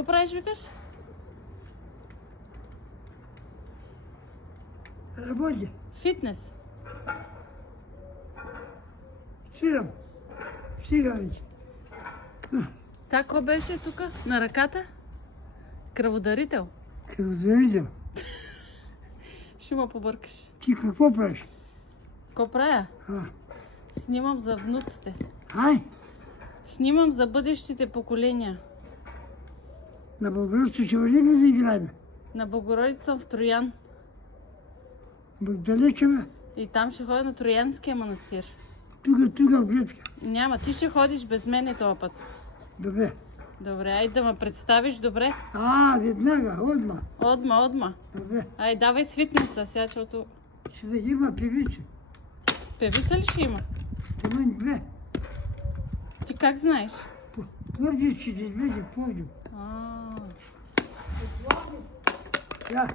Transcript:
Какво правиш, викаш? Работя. Фитнес. Свирам. Сега вече. Тако беше тук, на ръката? Кръводарител. Кръводарител. Ще ме побъркаш. Ти какво правиш? Какво правя? А. Снимам за внуците. Ай, Снимам за бъдещите поколения. на българското ще върнем да играем. На Богородица съм в Троян. Далече ме. И там ще ходя на Троянския манастир. Тук в гледка. Няма, ти ще ходиш без мене този път. Добре. Добре, айде да ме представиш, добре? Веднага, отма. Одма. Добре. Ай, давай с фитнеса, сега, защото... Ще да има певица. Певица ли ще има? Има две. Ти как знаеш? Пловдив ще излезе, Пловдив. А. Да.